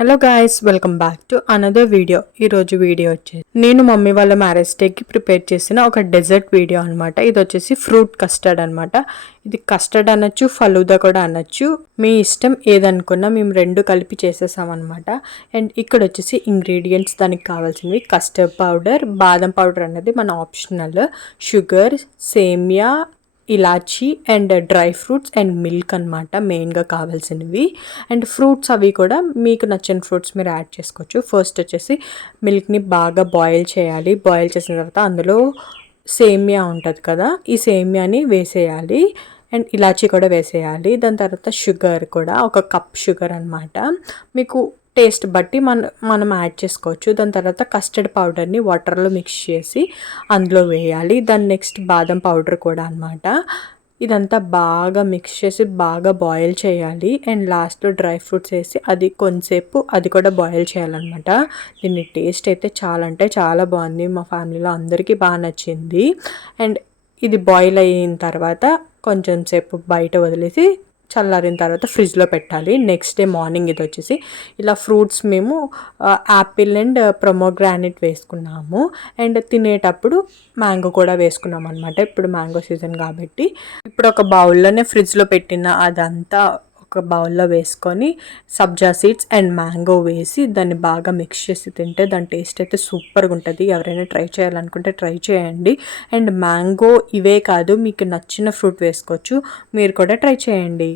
Hello guys, welcome back to another video. ఈరోజు video వచ్చేసి నేను మమ్మీ వాళ్ళ మ్యారేజ్ డేకి ప్రిపేర్ చేసిన ఒక డెజర్ట్ వీడియో అనమాట. ఇది వచ్చేసి ఫ్రూట్ కస్టర్డ్ అనమాట. ఇది కస్టర్డ్ అనొచ్చు, ఫలూదా కూడా అనొచ్చు, మీ ఇష్టం ఏదనుకున్నా. మేము రెండు కలిపి చేసేసాం అనమాట. అండ్ ఇక్కడ వచ్చేసి ఇంగ్రీడియంట్స్ దానికి కావాల్సినవి కస్టర్డ్ పౌడర్, బాదం పౌడర్ అనేది మన ఆప్షనల్, షుగర్, సేమియా, ఇలాచీ and dry fruits and milk అనమాట మెయిన్గా కావాల్సినవి. అండ్ ఫ్రూట్స్ అవి కూడా మీకు నచ్చిన ఫ్రూట్స్ మీరు యాడ్ చేసుకోవచ్చు. ఫస్ట్ వచ్చేసి మిల్క్ని బాగా బాయిల్ చేయాలి. బాయిల్ చేసిన తర్వాత అందులో సేమియా ఉంటుంది కదా, ఈ సేమియాని వేసేయాలి. అండ్ ఇలాచీ కూడా వేసేయాలి. దాని తర్వాత షుగర్ కూడా ఒక కప్ షుగర్ అనమాట. మీకు టేస్ట్ బట్టి మనం యాడ్ చేసుకోవచ్చు. దాని తర్వాత కస్టర్డ్ పౌడర్ని వాటర్లో మిక్స్ చేసి అందులో వేయాలి. దాని నెక్స్ట్ బాదం పౌడర్ కూడా అనమాట. ఇదంతా బాగా మిక్స్ చేసి బాగా బాయిల్ చేయాలి. అండ్ లాస్ట్లో డ్రై ఫ్రూట్స్ వేసి అది కొంతసేపు అది కూడా బాయిల్ చేయాలన్నమాట. దీని టేస్ట్ అయితే చాలా అంటే చాలా బాగుంది. మా ఫ్యామిలీలో అందరికీ బాగా నచ్చింది. అండ్ ఇది బాయిల్ అయిన తర్వాత కొంచెం సేపు బయట వదిలేసి చల్లారిన తర్వాత ఫ్రిడ్జ్లో పెట్టాలి. నెక్స్ట్ డే మార్నింగ్ ఇది వచ్చేసి ఇలా ఫ్రూట్స్ మేము యాపిల్ అండ్ ప్రొమోగ్రానైట్ వేసుకున్నాము. అండ్ తినేటప్పుడు మ్యాంగో కూడా వేసుకున్నాం అనమాట. ఇప్పుడు మ్యాంగో సీజన్ కాబట్టి ఇప్పుడు ఒక బౌల్లోనే ఫ్రిడ్జ్లో పెట్టిన అదంతా ఒక బౌల్లో వేసుకొని సబ్జా సీడ్స్ అండ్ మ్యాంగో వేసి దాన్ని బాగా మిక్స్ చేసి తింటే దాని టేస్ట్ అయితే సూపర్గా ఉంటుంది. ఎవరైనా ట్రై చేయాలనుకుంటే ట్రై చేయండి. అండ్ మ్యాంగో ఇవే కాదు, మీకు నచ్చిన ఫ్రూట్ వేసుకోవచ్చు. మీరు కూడా ట్రై చేయండి.